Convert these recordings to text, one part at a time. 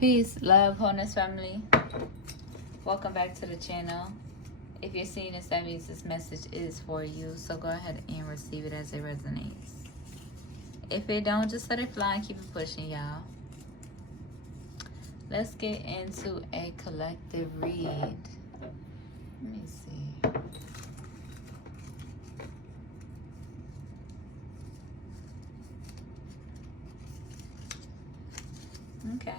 Peace, love, wholeness, family. Welcome back to the channel. If you're seeing this, that means this message is for you. So go ahead and receive it as it resonates. If it don't, just let it fly and keep it pushing, y'all. Let's get into a collective read. Let me see. Okay.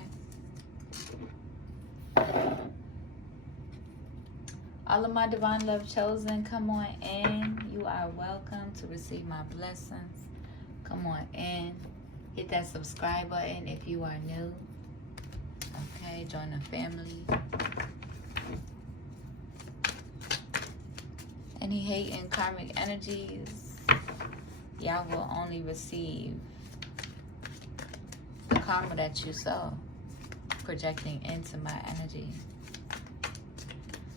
All of my divine love chosen, come on in. You are welcome to receive my blessings. Come on in. Hit that subscribe button if you are new. Okay, join the family. Any hate and karmic energies, y'all will only receive the karma that you sow, projecting into my energy.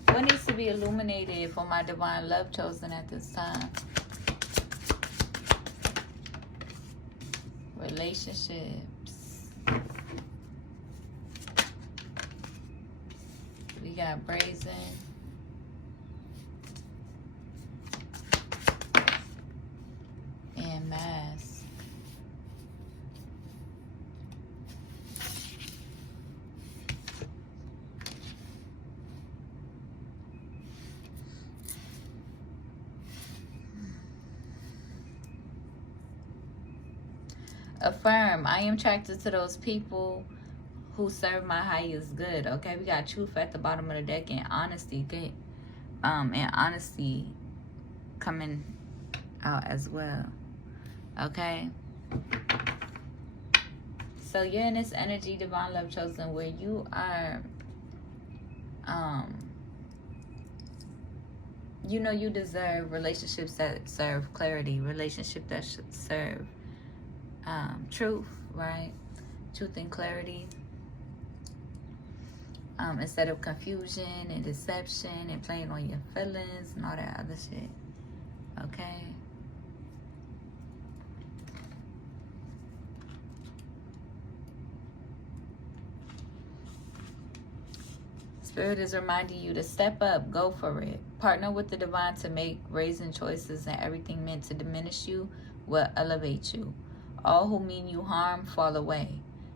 What needs to be illuminated for my divine love chosen at this time? Relationships. We got brazen. And mask. Affirm, I am attracted to those people who serve my highest good. Okay, we got truth at the bottom of the deck and honesty. Good, and honesty coming out as well. Okay, so you're in this energy, divine love chosen, where you are, you know, you deserve relationships that serve clarity, relationships that should serve truth, right? Truth and clarity, instead of confusion and deception and playing on your feelings and all that other shit. Okay, Spirit is reminding you to step up, go for it, partner with the divine to make raising choices, and everything meant to diminish you will elevate you. All who mean you harm fall away.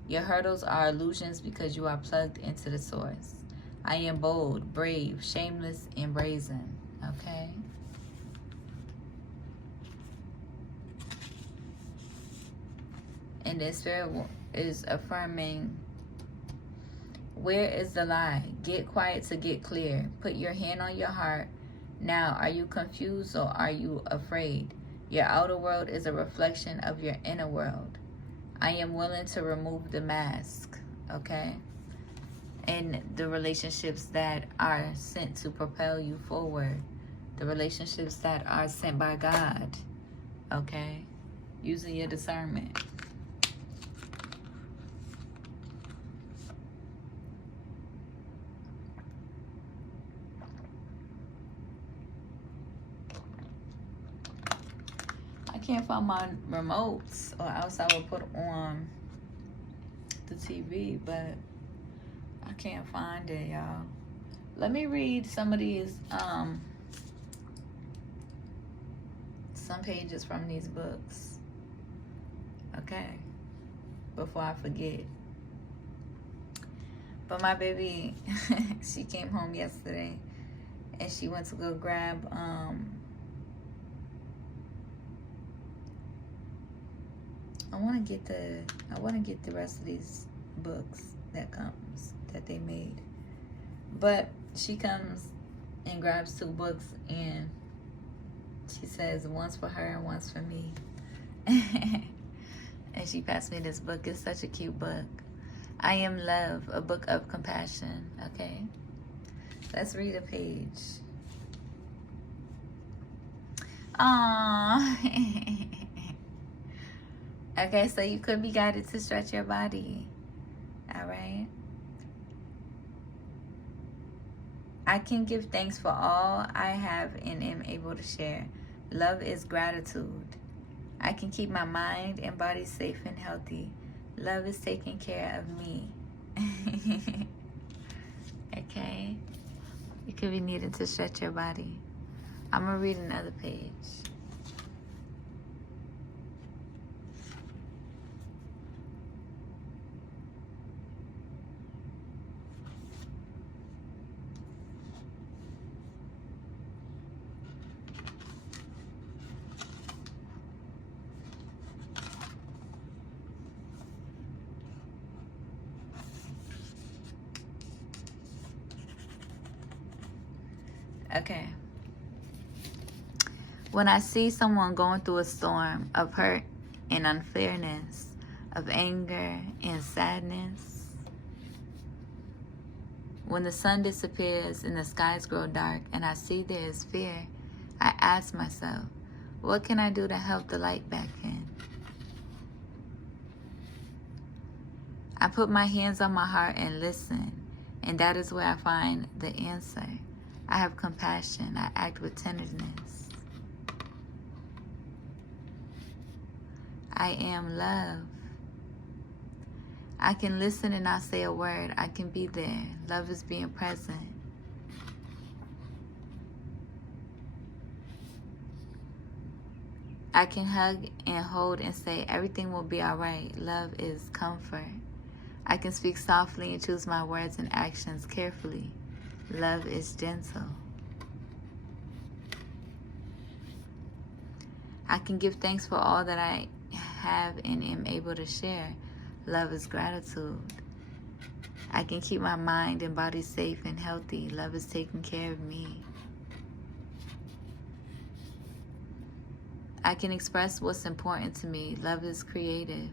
Your hurdles are illusions because you are plugged into the source. I am bold, brave, shameless, and brazen. Okay? And the Spirit is affirming, where is the lie? Get quiet to get clear. Put your hand on your heart. Now, are you confused or are you afraid? Your outer world is a reflection of your inner world. I am willing to remove the mask, okay? And the relationships that are sent to propel you forward. The relationships that are sent by God, okay? Using your discernment. I can't find my remotes, or else I would put on the TV, but I can't find it, y'all. Let me read some of these, some pages from these books, okay, before I forget. But my baby, she came home yesterday, and she went to go grab, I want to get the rest of these books that they made. But she comes and grabs 2 books, and she says one's for her and one's for me. And she passed me this book. It's such a cute book. I Am Love, a book of compassion. Okay, let's read a page. Aww. Okay, so you could be guided to stretch your body. All right. I can give thanks for all I have and am able to share. Love is gratitude. I can keep my mind and body safe and healthy. Love is taking care of me. Okay? You could be needing to stretch your body. I'm going to read another page. Okay. When I see someone going through a storm of hurt and unfairness, of anger and sadness, when the sun disappears and the skies grow dark and I see there is fear, I ask myself, what can I do to help the light back in? I put my hands on my heart and listen, and that is where I find the answer. I have compassion. I act with tenderness. I am love. I can listen and not say a word. I can be there. Love is being present. I can hug and hold and say everything will be all right. Love is comfort. I can speak softly and choose my words and actions carefully. Love is gentle. I can give thanks for all that I have and am able to share. Love is gratitude. I can keep my mind and body safe and healthy. Love is taking care of me. I can express what's important to me. Love is creative.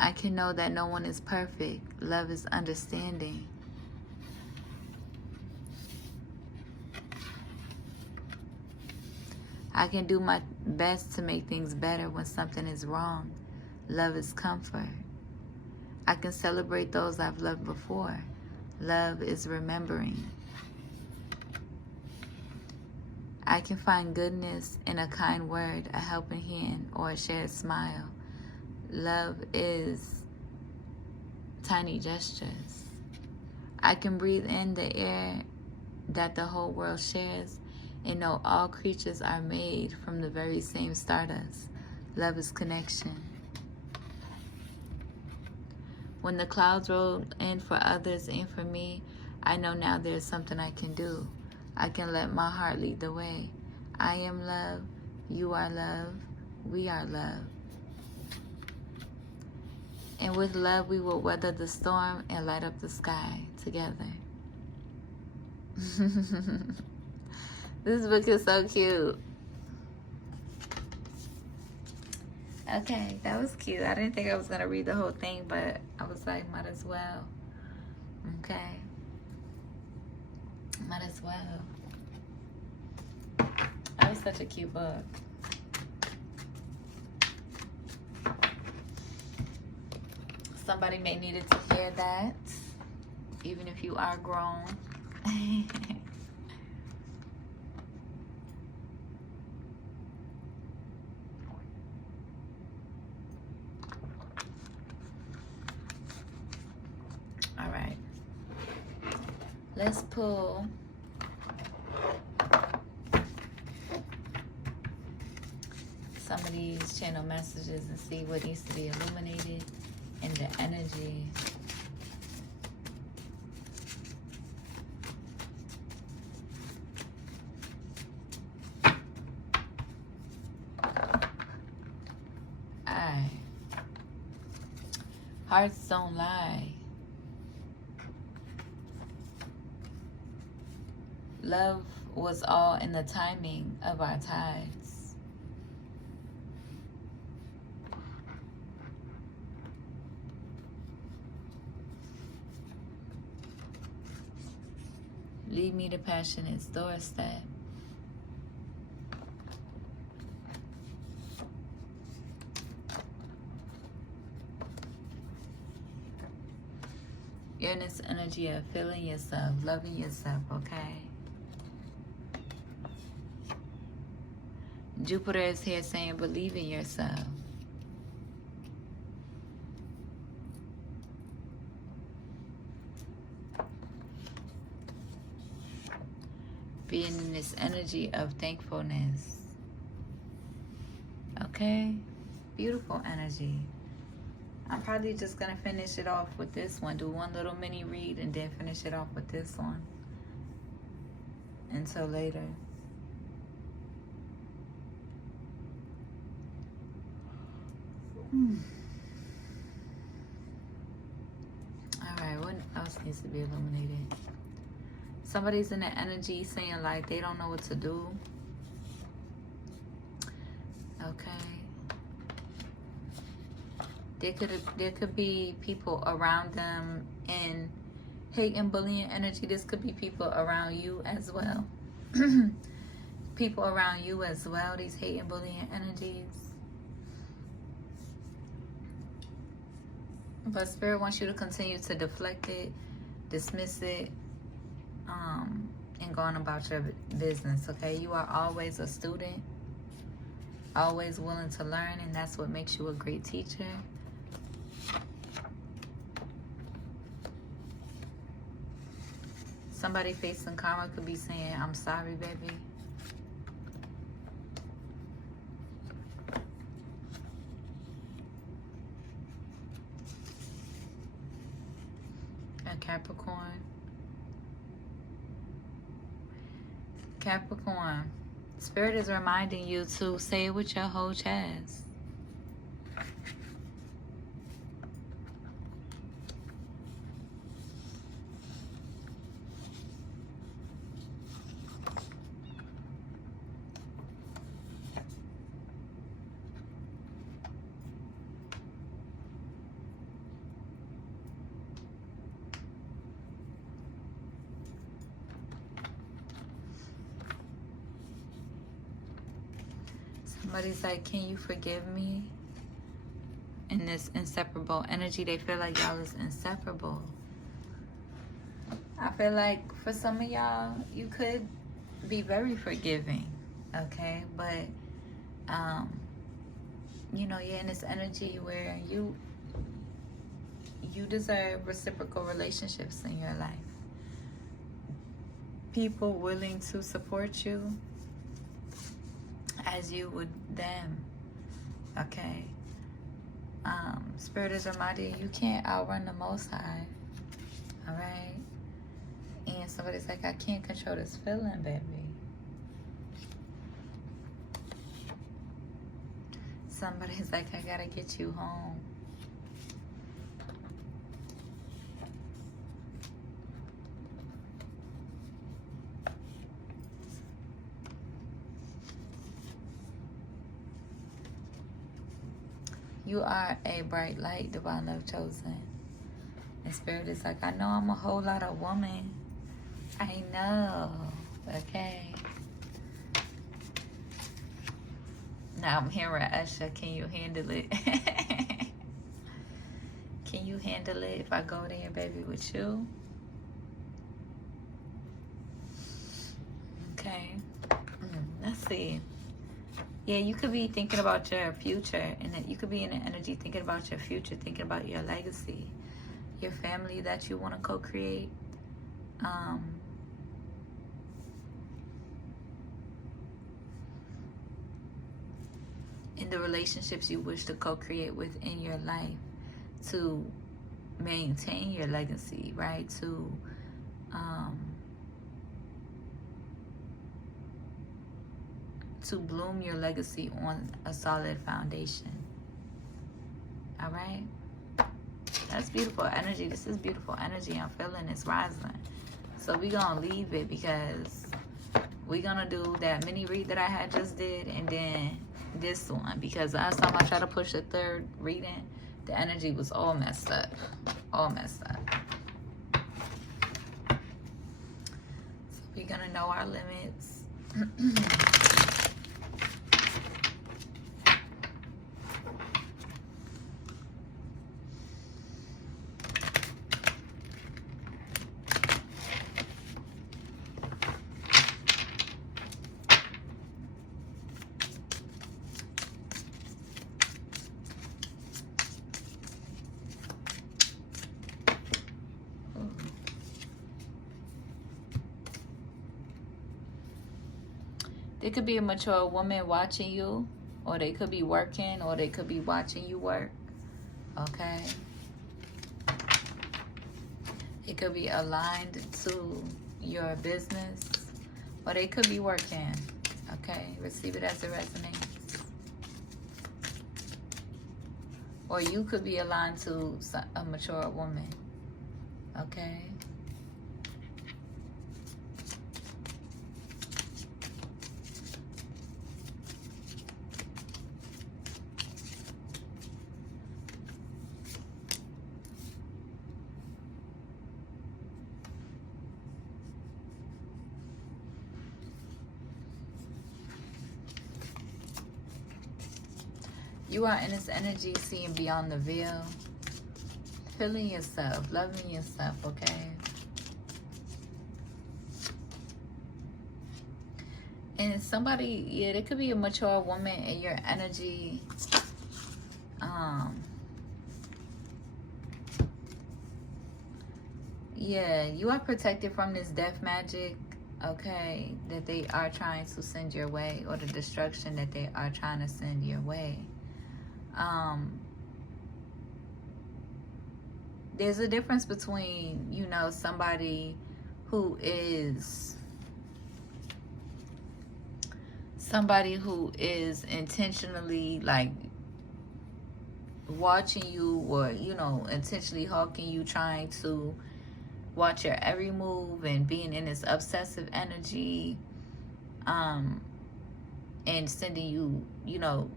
I can know that no one is perfect. Love is understanding. I can do my best to make things better when something is wrong. Love is comfort. I can celebrate those I've loved before. Love is remembering. I can find goodness in a kind word, a helping hand, or a shared smile. Love is tiny gestures. I can breathe in the air that the whole world shares and know all creatures are made from the very same stardust. Love is connection. When the clouds roll in for others and for me, I know now there's something I can do. I can let my heart lead the way. I am love. You are love. We are love. And with love, we will weather the storm and light up the sky together. This book is so cute. Okay, that was cute. I didn't think I was going to read the whole thing, but I was like, might as well. Okay. Might as well. That was such a cute book. Somebody may need to hear that, even if you are grown. All right. Let's pull some of these channel messages and see what needs to be illuminated in the energy. Alright. Hearts don't lie. Love was all in the timing of our tides. Lead me to passionate's doorstep. You're in this energy of feeling yourself, loving yourself, okay? Jupiter is here saying believe in yourself. Being in this energy of thankfulness. Okay? Beautiful energy. I'm probably just going to finish it off with this one. Do one little mini read and then finish it off with this one. Until later. Alright, what else needs to be illuminated? Somebody's in the energy saying like they don't know what to do. Okay. There could be people around them in hate and bullying energy. This could be people around you as well. People around you as well, these hate and bullying energies. But Spirit wants you to continue to deflect it, dismiss it, and go on about your business, okay? You are always a student, always willing to learn, and that's what makes you a great teacher. Somebody facing karma could be saying, I'm sorry, baby. A Capricorn. Capricorn. Spirit is reminding you to say it with your whole chest. Somebody's like, can you forgive me? In this inseparable energy, they feel like y'all is inseparable. I feel like for some of y'all, you could be very forgiving, okay? But, you know, you're in this energy where you deserve reciprocal relationships in your life. People willing to support you as you would them, okay? Spirit is reminding you can't outrun the Most High, all right? And somebody's like, I can't control this feeling, baby. Somebody's like, I gotta get you home. You are a bright light, divine love chosen. And Spirit is like, I know I'm a whole lot of woman. I know, okay? Now I'm hearing Usher, can you handle it? Can you handle it if I go there, baby, with you? Okay, let's see. Yeah, you could be thinking about your future, and that you could be in the energy thinking about your future, thinking about your legacy, your family that you want to co-create. In the relationships you wish to co-create within your life to maintain your legacy, right? To bloom your legacy on a solid foundation. All right? That's beautiful energy. This is beautiful energy. I'm feeling it's rising. So we're going to leave it because we're going to do that mini read that I had just did and then this one. Because last time I tried to push the third reading, the energy was all messed up. All messed up. So we're going to know our limits. It could be a mature woman watching you, or they could be working, or they could be watching you work. Okay? It could be aligned to your business, or they could be working. Okay? Receive it as it resonates. Or you could be aligned to a mature woman. Okay? You are in this energy, seeing beyond the veil, feeling yourself, loving yourself, okay? And somebody, yeah, there could be a mature woman in your energy. Yeah, you are protected from this death magic, okay, that they are trying to send your way, or the destruction that they are trying to send your way. There's a difference between, you know, somebody who is intentionally like watching you, or, you know, intentionally hawking you, trying to watch your every move and being in this obsessive energy, and sending you, you know,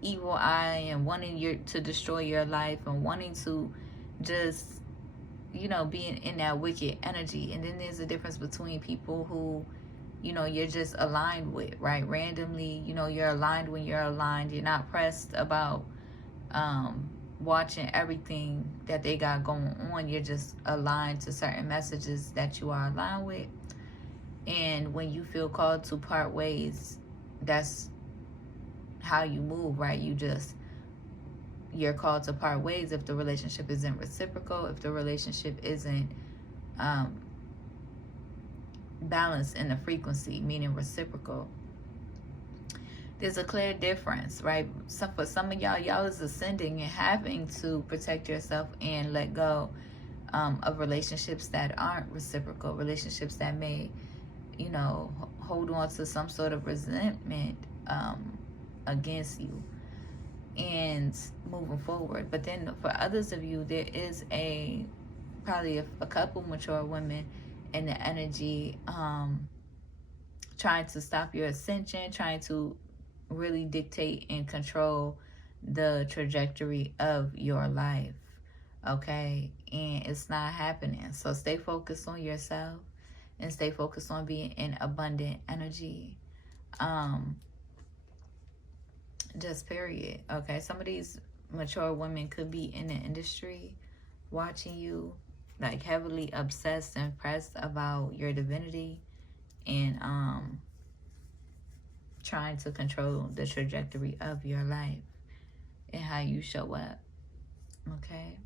evil eye, and wanting to destroy your life, and wanting to just, you know, being in that wicked energy. And then there's a difference between people who, you know, you're just aligned with, right? Randomly, you know, you're aligned when you're aligned. You're not pressed about watching everything that they got going on. You're just aligned to certain messages that you are aligned with. And when you feel called to part ways, that's how you move, right? You're called to part ways if the relationship isn't reciprocal, if the relationship isn't balanced in the frequency, meaning reciprocal. There's a clear difference, right? So for some of y'all is ascending and having to protect yourself and let go of relationships that aren't reciprocal, relationships that may, you know, hold on to some sort of resentment against you, and moving forward. But then for others of you, there is probably a couple mature women in the energy trying to stop your ascension, trying to really dictate and control the trajectory of your life, okay? And it's not happening. So stay focused on yourself and stay focused on being in abundant energy. Just period, okay? Some of these mature women could be in the industry watching you, like heavily obsessed and pressed about your divinity, and trying to control the trajectory of your life and how you show up, okay?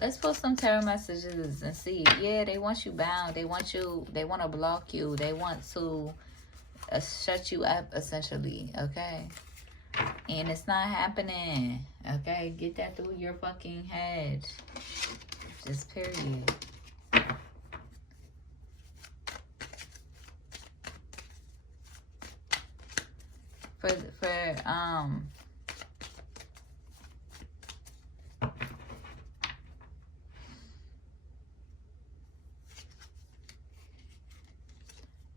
Let's put some tarot messages and see. Yeah, they want you bound. They want to block you. They want to shut you up, essentially, okay? And it's not happening, okay? Get that through your fucking head. Just period.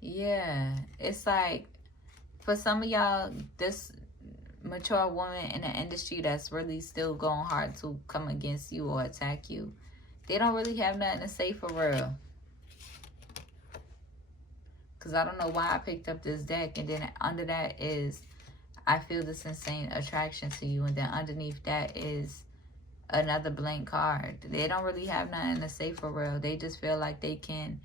Yeah, it's like, for some of y'all, this mature woman in the industry that's really still going hard to come against you or attack you, they don't really have nothing to say for real. Because I don't know why I picked up this deck, and then under that is, I feel this insane attraction to you, and then underneath that is another blank card. They don't really have nothing to say for real. They just feel like they can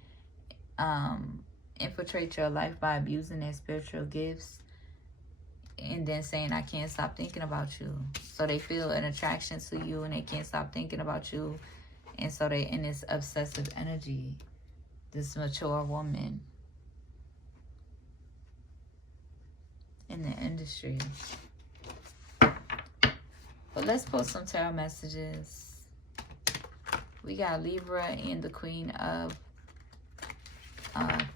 infiltrate your life by abusing their spiritual gifts and then saying, I can't stop thinking about you. So they feel an attraction to you and they can't stop thinking about you. And so they in this obsessive energy. This mature woman in the industry. But let's pull some tarot messages. We got Libra and the Queen of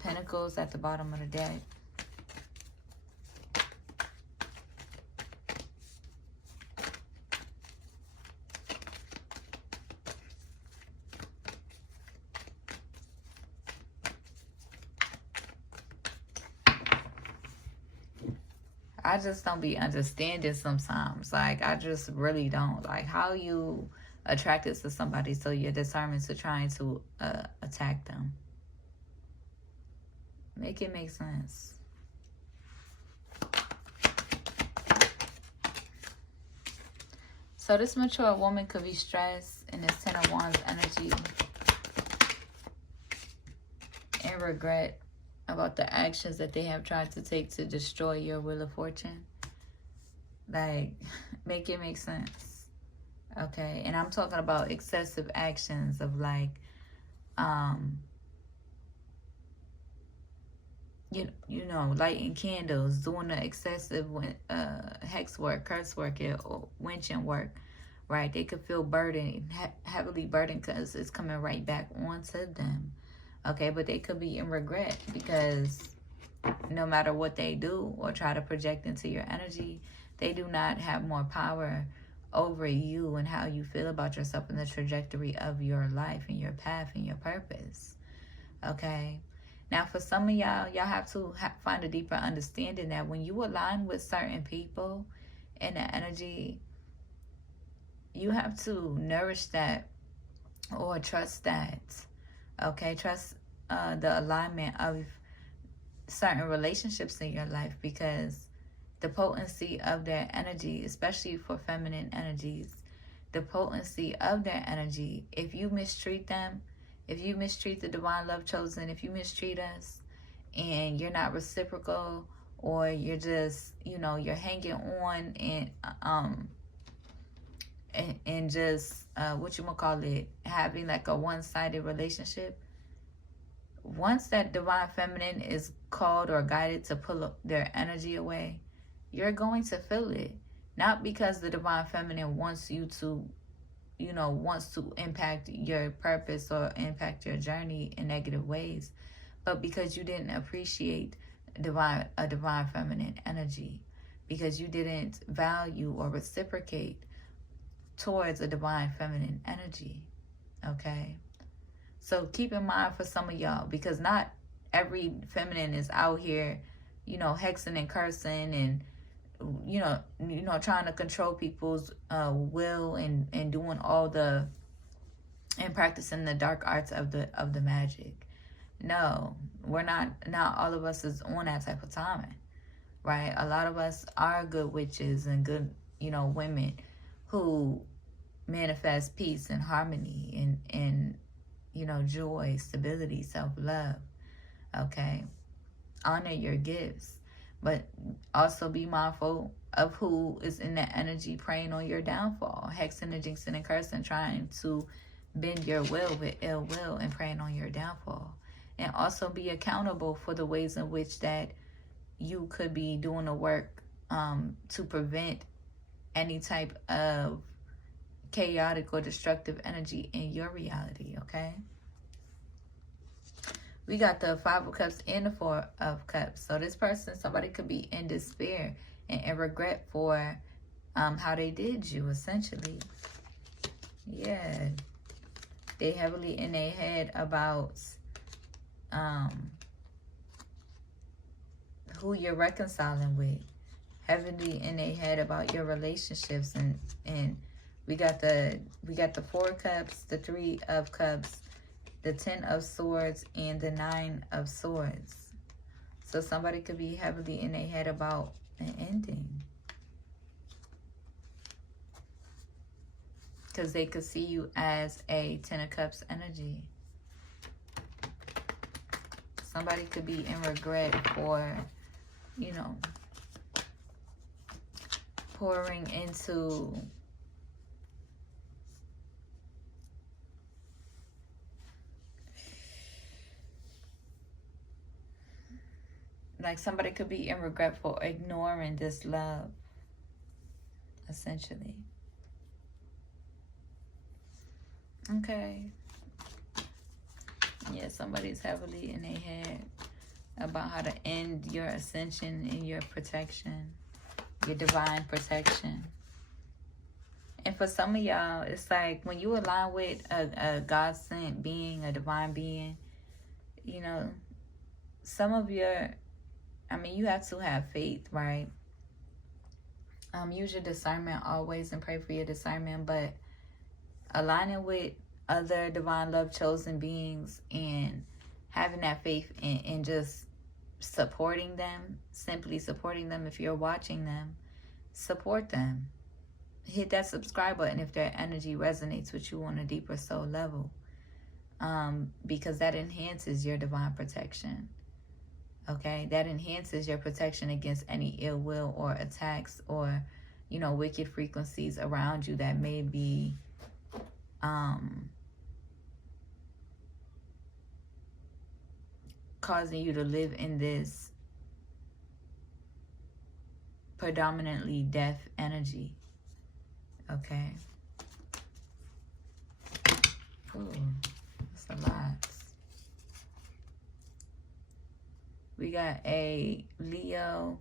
Pentacles at the bottom of the deck. I just don't be understanding sometimes. Like, I just really don't. Like, how you attracted to somebody so you're determined to trying to attack them. Make it make sense. So this mature woman could be stressed in this Ten of Wands energy and regret about the actions that they have tried to take to destroy your Wheel of Fortune. Like, make it make sense. Okay, and I'm talking about excessive actions of like, you know, lighting candles, doing the excessive hex work, curse work, or winching work, right? They could feel burdened, heavily burdened, because it's coming right back onto them. Okay, but they could be in regret because no matter what they do or try to project into your energy, they do not have more power over you and how you feel about yourself and the trajectory of your life and your path and your purpose. Okay. Now, for some of y'all, y'all have to find a deeper understanding that when you align with certain people in the energy, you have to nourish that or trust that. Okay, trust the alignment of certain relationships in your life, because the potency of their energy, especially for feminine energies, the potency of their energy, if you mistreat them, if you mistreat the divine love chosen, if you mistreat us and you're not reciprocal, or you're just, you know, you're hanging on and just what you gonna call it, having like a one-sided relationship, once that divine feminine is called or guided to pull their energy away, you're going to feel it. Not because the divine feminine wants you to, you know, wants to impact your purpose or impact your journey in negative ways, but because you didn't appreciate a divine feminine energy, because you didn't value or reciprocate towards a divine feminine energy. Okay, so keep in mind for some of y'all, because not every feminine is out here, you know, hexing and cursing and you know trying to control people's will and doing all the and practicing the dark arts of the magic. No, we're not all of us is on that type of timing, right? A lot of us are good witches and good, you know, women who manifest peace and harmony and you know, joy, stability, self-love. Okay, honor your gifts, but also be mindful of who is in that energy preying on your downfall, hexing and jinxing and cursing, trying to bend your will with ill will and preying on your downfall. And also be accountable for the ways in which that you could be doing the work to prevent any type of chaotic or destructive energy in your reality. Okay, we got the Five of Cups and the Four of Cups. So this person, somebody could be in despair and in regret for how they did you, essentially. Yeah, they heavily in their head about who you're reconciling with, heavily in their head about your relationships, and we got the Four of Cups, the Three of Cups, the Ten of Swords, and the Nine of Swords. So somebody could be heavily in their head about an ending, because they could see you as a Ten of Cups energy. Somebody could be in regret for, you know, pouring into like somebody could be in regret for ignoring this love, essentially. Okay. Yeah, somebody's heavily in their head about how to end your ascension and your protection, your divine protection. And for some of y'all, it's like when you align with a God-sent being, a divine being, you know, some of your, I mean, you have to have faith, right? Use your discernment always and pray for your discernment, but aligning with other divine love chosen beings and having that faith and just supporting them, simply supporting them. If you're watching them, support them. Hit that subscribe button if their energy resonates with you on a deeper soul level, because that enhances your divine protection. Okay, that enhances your protection against any ill will or attacks or, you know, wicked frequencies around you that may be causing you to live in this predominantly death energy. Okay. Ooh, that's a lot. We got a Leo,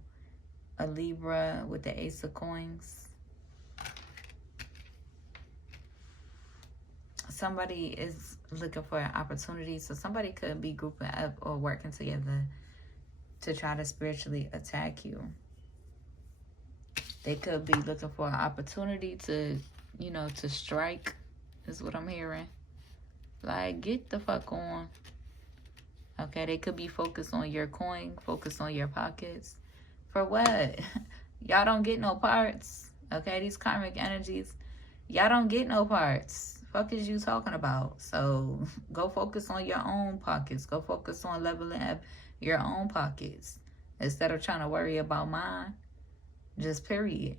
a Libra with the Ace of Coins. Somebody is looking for an opportunity. So somebody could be grouping up or working together to try to spiritually attack you. They could be looking for an opportunity to, you know, to strike, is what I'm hearing. Like, get the fuck on. Okay, they could be focused on your coin, focused on your pockets. For what? Y'all don't get no parts. Okay, these karmic energies, y'all don't get no parts. Fuck is you talking about? So go focus on your own pockets. Go focus on leveling up your own pockets instead of trying to worry about mine. Just period.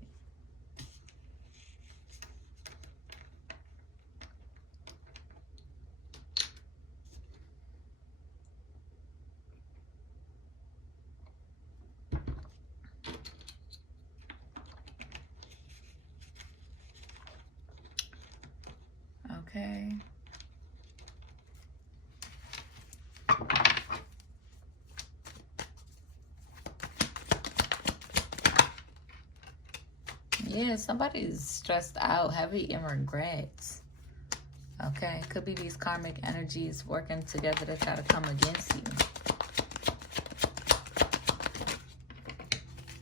Okay. Yeah, somebody's stressed out, heavy in regrets. Okay, could be these karmic energies working together to try to come against you.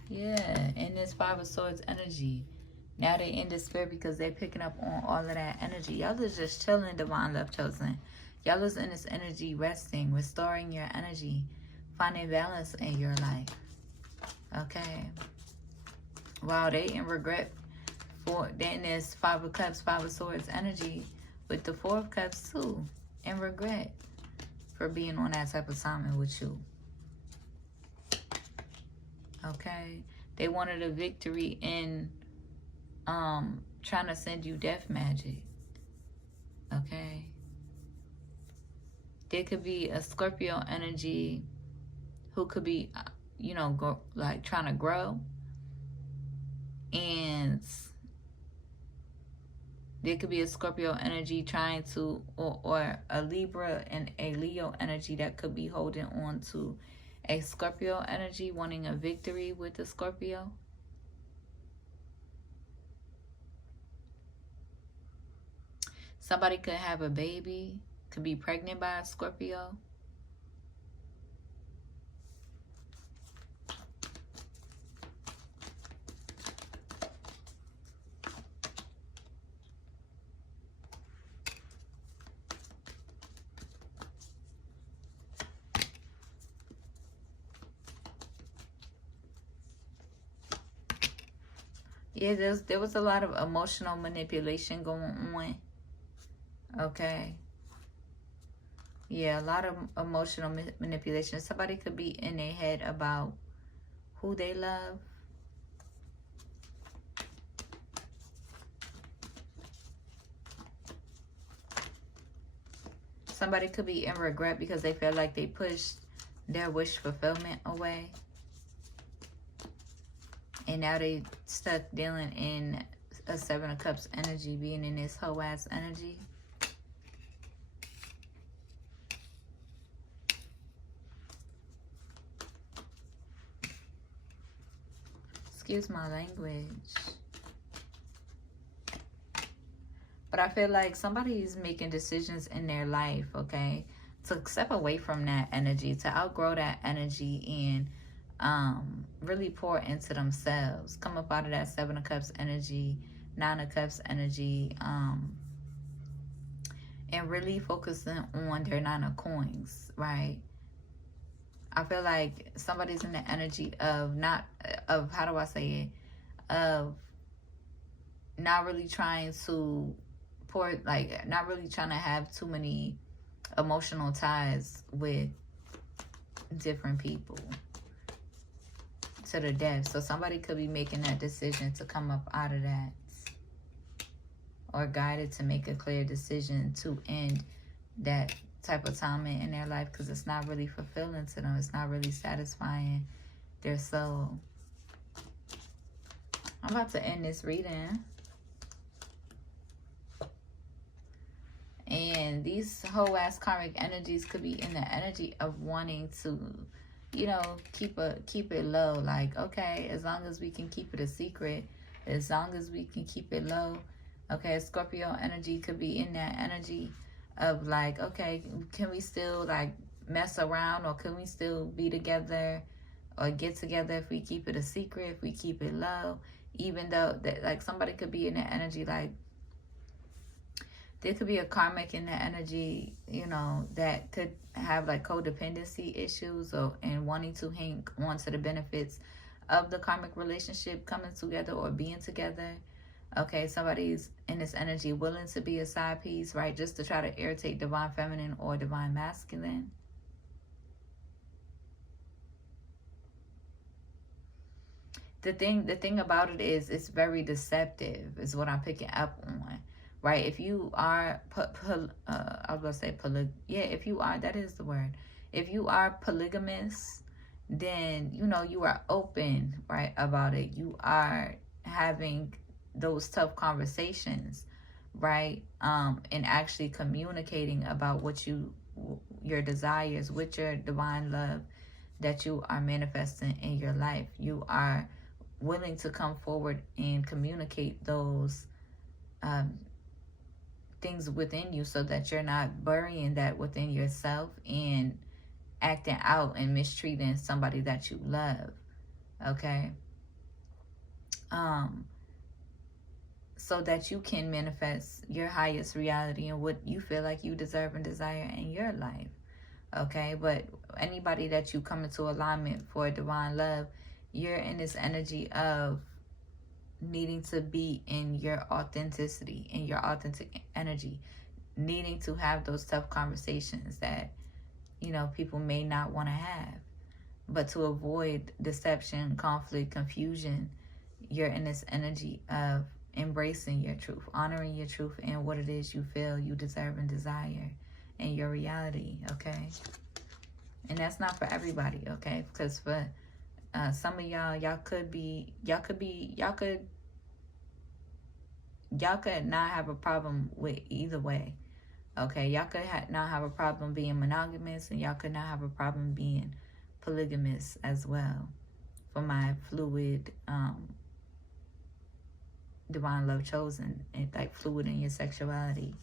Yeah, in this Five of Swords energy. Now they in despair because they're picking up on all of that energy. Y'all is just chilling, divine love chosen. Y'all is in this energy resting, restoring your energy, finding balance in your life. Okay. Wow, they in regret for then there's Five of Cups, Five of Swords energy with the Four of Cups too. In regret for being on that type of assignment with you. Okay. They wanted a victory in trying to send you death magic. Okay. There could be a Scorpio energy who could be, you know, trying to grow. And there could be a Scorpio energy trying to, or a Libra and a Leo energy that could be holding on to a Scorpio energy, wanting a victory with the Scorpio. Somebody could have a baby, could be pregnant by a Scorpio. Yeah, there was a lot of emotional manipulation going on. Okay. Yeah, a lot of emotional manipulation. Somebody could be in their head about who they love. Somebody could be in regret because they feel like they pushed their wish fulfillment away. And now they stuck dealing in a Seven of Cups energy, being in this whole ass energy. Excuse my language. But I feel like somebody's making decisions in their life, okay, to step away from that energy, to outgrow that energy, and really pour into themselves. Come up out of that Seven of Cups energy, Nine of Cups energy, and really focusing on their Nine of Coins, right? I feel like somebody's in the energy of how do I say it? Of not really trying to not really trying to have too many emotional ties with different people to the death. So somebody could be making that decision to come up out of that, or guided to make a clear decision to end that type of time in their life, because it's not really fulfilling to them. It's not really satisfying their soul. I'm about to end this reading. And these whole ass karmic energies could be in the energy of wanting to, you know, keep it low. Like, okay, as long as we can keep it a secret, as long as we can keep it low. Okay, Scorpio energy could be in that energy of like, okay, can we still like mess around, or can we still be together or get together if we keep it a secret, if we keep it low? Even though that, like, somebody could be in that energy, like there could be a karmic in the energy, you know, that could have like codependency issues, or and wanting to hang on to the benefits of the karmic relationship coming together or being together. Okay, somebody's in this energy willing to be a side piece, right? Just to try to irritate divine feminine or divine masculine. The thing about it is, it's very deceptive, is what I'm picking up on. Right, if you are, I was going to say if you are, that is the word. If you are polygamous, then, you know, you are open, right, about it. You are having those tough conversations, right, and actually communicating about what your desires with your divine love that you are manifesting in your life. You are willing to come forward and communicate those things within you, so that you're not burying that within yourself and acting out and mistreating somebody that you love. Okay, so that you can manifest your highest reality and what you feel like you deserve and desire in your life. Okay, but anybody that you come into alignment for divine love, you're in this energy of needing to be in your authenticity, in your authentic energy, needing to have those tough conversations that, you know, people may not want to have. But to avoid deception, conflict, confusion, you're in this energy of embracing your truth, honoring your truth and what it is you feel you deserve and desire in your reality. Okay, and that's not for everybody. Okay, because for some of y'all could not have a problem with either way. Okay, y'all could not have a problem being monogamous, and y'all could not have a problem being polygamous as well. For my fluid, divine love chosen, and like fluid in your sexuality.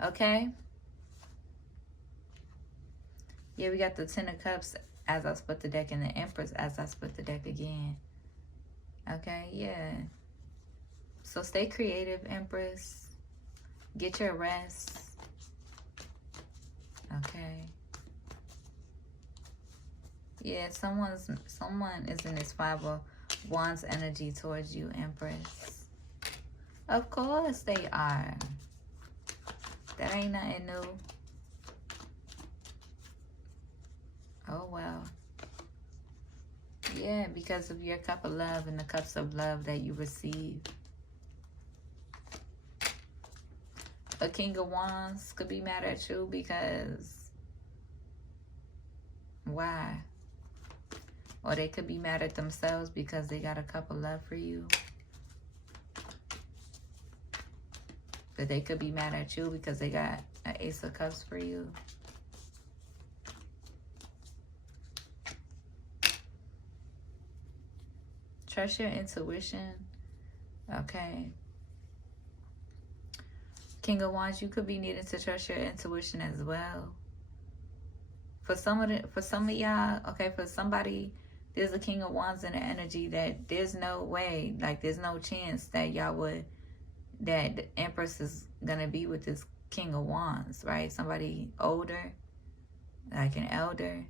Okay. Yeah, we got the Ten of Cups as I split the deck, and the Empress as I split the deck again. Okay, yeah. So stay creative, Empress. Get your rest. Okay. Yeah, someone is in this Five of Wands energy towards you, Empress. Of course they are. That ain't nothing new. Oh, well. Yeah, because of your cup of love and the cups of love that you receive. a King of Wands could be mad at you because why? Or they could be mad at themselves because they got a cup of love for you. But they could be mad at you because they got an Ace of Cups for you. Trust your intuition. Okay. King of Wands, you could be needing to trust your intuition as well. For some of y'all, okay, for somebody, there's a King of Wands in the energy that there's no way, like there's no chance that y'all would, that the Empress is gonna be with this King of Wands, right? Somebody older, like an elder.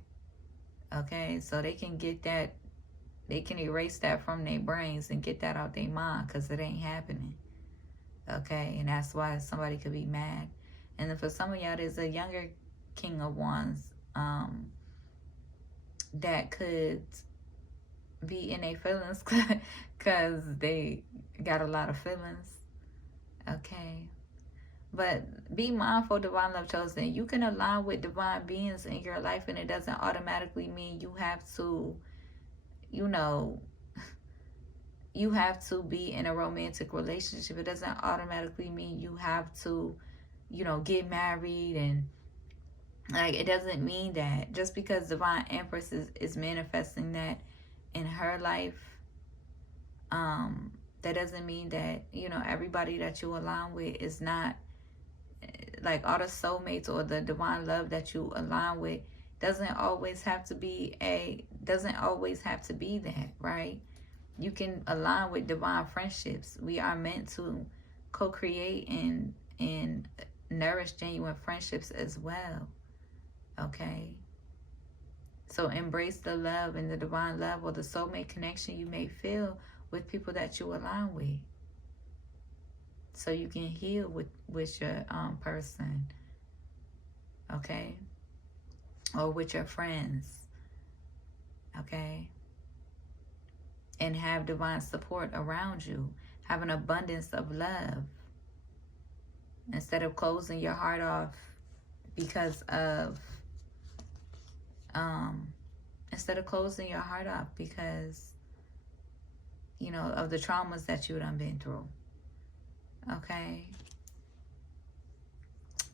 Okay, so they can get that, they can erase that from their brains and get that out their mind because it ain't happening. Okay, and that's why somebody could be mad. And then for some of y'all, there's a younger King of Wands that could be in their feelings because they got a lot of feelings. Okay, but be mindful, Divine Love Chosen. You can align with divine beings in your life, and it doesn't automatically mean you have to, you know, you have to be in a romantic relationship. It doesn't automatically mean you have to, you know, get married, and like it doesn't mean that just because Divine Empress is manifesting that in her life, that doesn't mean that, you know, everybody that you align with is not, like all the soulmates or the divine love that you align with doesn't always have to be that, right? You can align with divine friendships. We are meant to co-create and nourish genuine friendships as well. Okay? So embrace the love and the divine love or the soulmate connection you may feel with people that you align with. So you can heal with your person. Okay? Or with your friends. Okay? And have divine support around you. Have an abundance of love. Instead of closing your heart off because of you know, of the traumas that you done been through. Okay?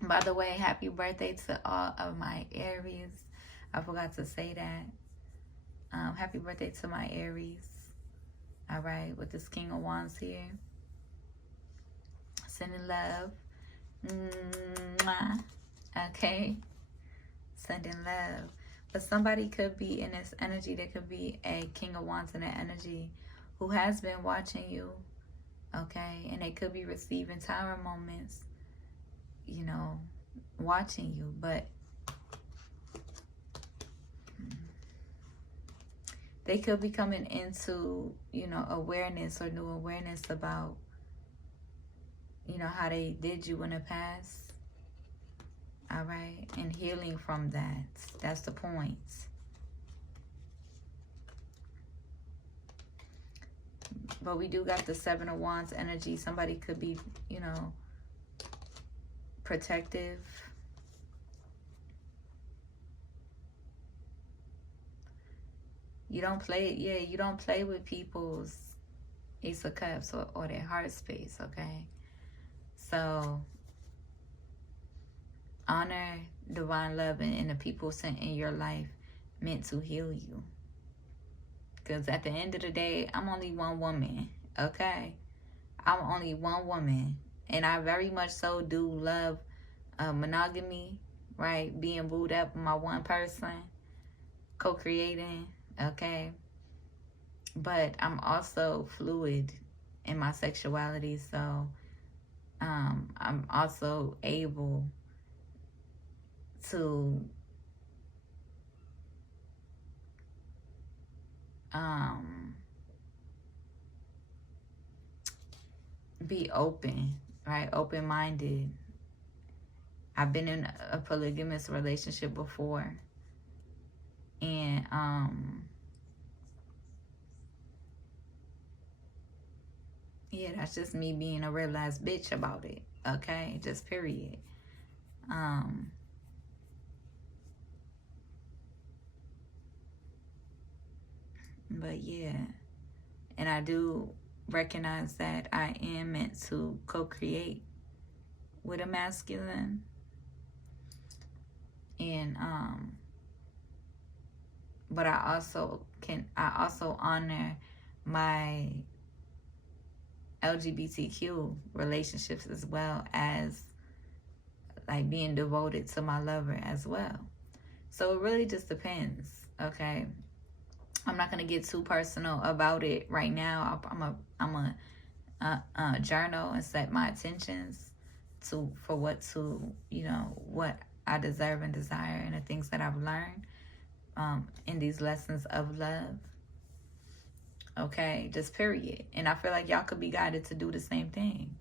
By the way, happy birthday to all of my Aries. I forgot to say that. Happy birthday to my Aries. All right, with this King of Wands here. Sending love. Mwah. Okay? Sending love. But somebody could be in this energy. There could be a King of Wands in that energy who has been watching you. Okay? And they could be receiving tower moments, you know, watching you. But they could be coming into, you know, awareness or new awareness about, you know, how they did you in the past. All right? And healing from that. That's the point. But we do got the Seven of Wands energy. Somebody could be, you know, protective. You don't play, you don't play with people's Ace of Cups or their heart space, okay? So honor divine love and the people sent in your life meant to heal you. Because at the end of the day, I'm only one woman, okay? I'm only one woman. And I very much so do love monogamy, right? Being wooed up with my one person, co-creating, okay? But I'm also fluid in my sexuality, so I'm also able to be open, right? Open-minded. I've been in a polygamous relationship before, and yeah, that's just me being a real ass bitch about it. Okay, just period. But yeah, and I do recognize that I am meant to co-create with a masculine, and but I also honor my LGBTQ relationships as well, as like being devoted to my lover as well. So it really just depends. Okay, I'm not gonna get too personal about it right now. I'm a journal and set my intentions for what I deserve and desire, and the things that I've learned in these lessons of love. Okay, just period. And I feel like y'all could be guided to do the same thing.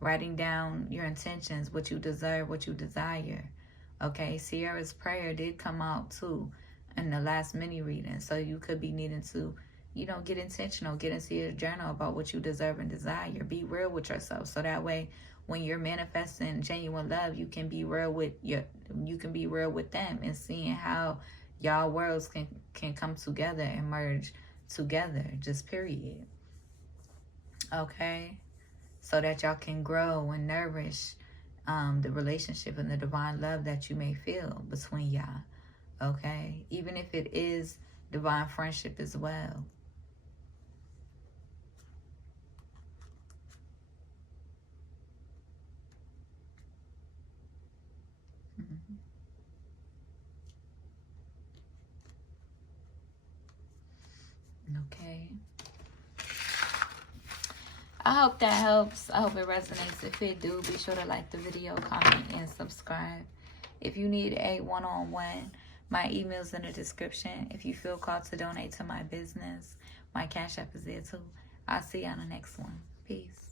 Writing down your intentions, what you deserve, what you desire. Okay, Sierra's prayer did come out too in the last mini reading. So you could be needing to, get intentional, get into your journal about what you deserve and desire. Be real with yourself. So that way, when you're manifesting genuine love, you can be real with them, and seeing how y'all worlds can come together and merge together, just period. Okay, so that y'all can grow and nourish the relationship and the divine love that you may feel between y'all. Okay, even if it is divine friendship as well. Okay, I hope that helps. I hope it resonates. If it do, be sure to like the video, comment, and subscribe. If you need a one-on-one, my email's in the description. If you feel called to donate to my business, my Cash App is there too. I'll see you on the next one. Peace.